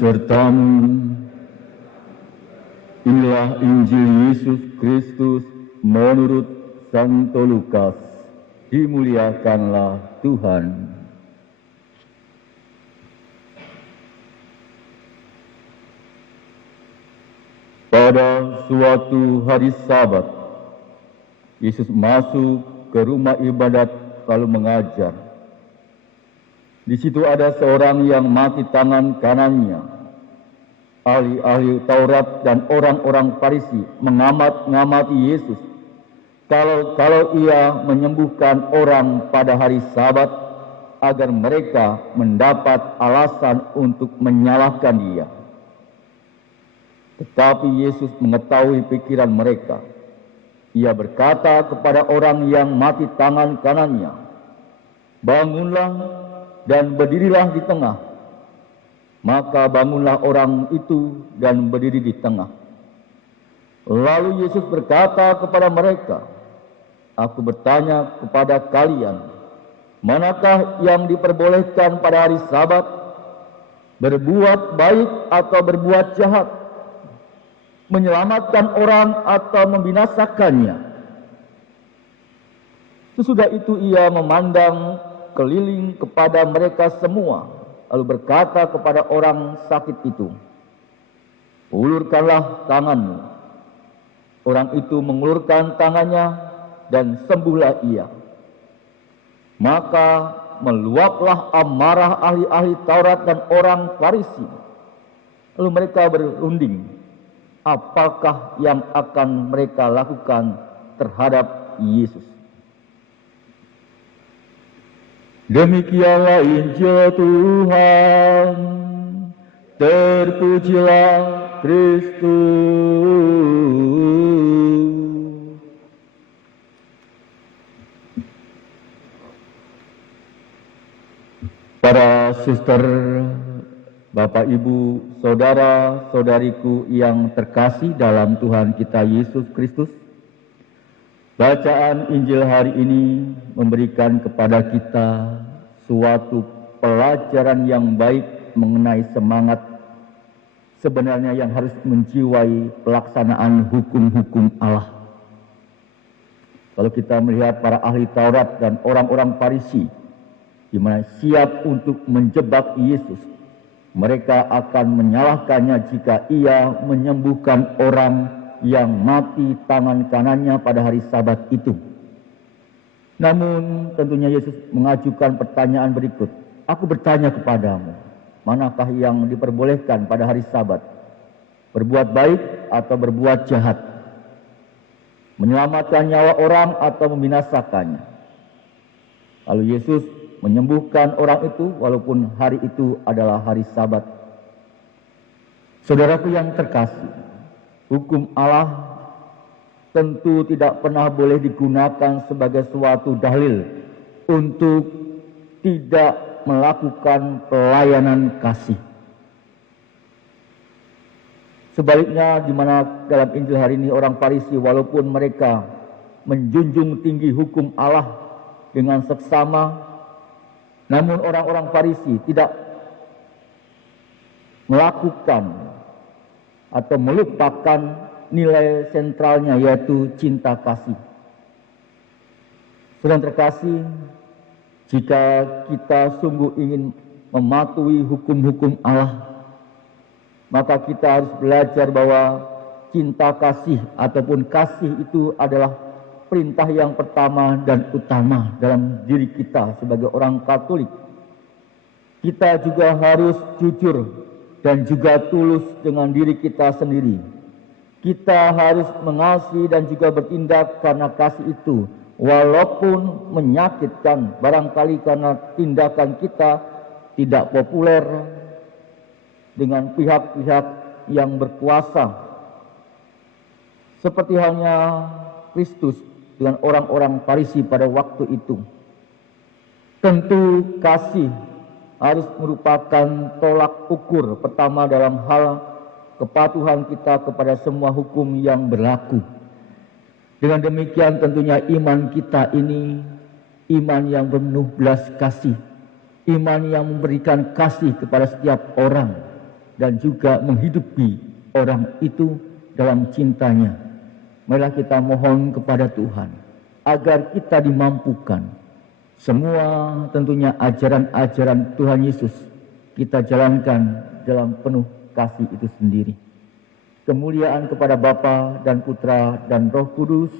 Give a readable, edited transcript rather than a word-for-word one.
sertamu. Inilah Injil Yesus Kristus menurut Santo Lukas. Dimuliakanlah Tuhan. Pada suatu hari Sabat, Yesus masuk ke rumah ibadat lalu mengajar. Di situ ada seorang yang mati tangan kanannya. Ahli-ahli Taurat dan orang-orang Farisi mengamati Yesus. Kalau ia menyembuhkan orang pada hari Sabat, agar mereka mendapat alasan untuk menyalahkan dia. Tetapi Yesus mengetahui pikiran mereka. Ia berkata kepada orang yang mati tangan kanannya, "Bangunlah dan berdirilah di tengah." Maka bangunlah orang itu dan berdiri di tengah. Lalu Yesus berkata kepada mereka, "Aku bertanya kepada kalian, manakah yang diperbolehkan pada hari Sabat, berbuat baik atau berbuat jahat, menyelamatkan orang atau membinasakannya?" Sesudah itu ia memandang keliling kepada mereka semua, lalu berkata kepada orang sakit itu, "Ulurkanlah tanganmu." Orang itu mengulurkan tangannya dan sembuhlah ia. Maka meluaplah amarah ahli-ahli Taurat dan orang Farisi. Lalu mereka berunding, apakah yang akan mereka lakukan terhadap Yesus. Demikianlah Injil Tuhan. Terpujilah Kristus. Para suster, Bapak, Ibu, saudara-saudariku yang terkasih dalam Tuhan kita Yesus Kristus, bacaan Injil hari ini memberikan kepada kita suatu pelajaran yang baik mengenai semangat sebenarnya yang harus menjiwai pelaksanaan hukum-hukum Allah. Kalau kita melihat para ahli Taurat dan orang-orang Farisi, di mana siap untuk menjebak Yesus, mereka akan menyalahkannya jika ia menyembuhkan orang yang mati tangan kanannya pada hari Sabat itu. Namun tentunya Yesus mengajukan pertanyaan berikut. "Aku bertanya kepadamu, manakah yang diperbolehkan pada hari Sabat? Berbuat baik atau berbuat jahat? Menyelamatkan nyawa orang atau membinasakannya?" Lalu Yesus menyembuhkan orang itu walaupun hari itu adalah hari Sabat. Saudaraku yang terkasih, hukum Allah tentu tidak pernah boleh digunakan sebagai suatu dalil untuk tidak melakukan pelayanan kasih. Sebaliknya, di mana dalam Injil hari ini orang Farisi walaupun mereka menjunjung tinggi hukum Allah dengan seksama, namun orang-orang Farisi tidak melakukan atau melupakan nilai sentralnya, yaitu cinta kasih. Saudara terkasih, jika kita sungguh ingin mematuhi hukum-hukum Allah, maka kita harus belajar bahwa cinta kasih ataupun kasih itu adalah perintah yang pertama dan utama dalam diri kita sebagai orang Katolik. Kita juga harus jujur dan juga tulus dengan diri kita sendiri. Kita harus mengasihi dan juga bertindak karena kasih itu, walaupun menyakitkan, barangkali karena tindakan kita tidak populer dengan pihak-pihak yang berkuasa. Seperti halnya Kristus dengan orang-orang Farisi pada waktu itu. Tentu kasih harus merupakan tolak ukur pertama dalam hal kepatuhan kita kepada semua hukum yang berlaku. Dengan demikian tentunya iman kita ini iman yang penuh belas kasih, iman yang memberikan kasih kepada setiap orang, dan juga menghidupi orang itu dalam cintanya. Marilah kita mohon kepada Tuhan agar kita dimampukan semua tentunya ajaran-ajaran Tuhan Yesus kita jalankan dalam penuh kasih itu sendiri. Kemuliaan kepada Bapa dan Putra dan Roh Kudus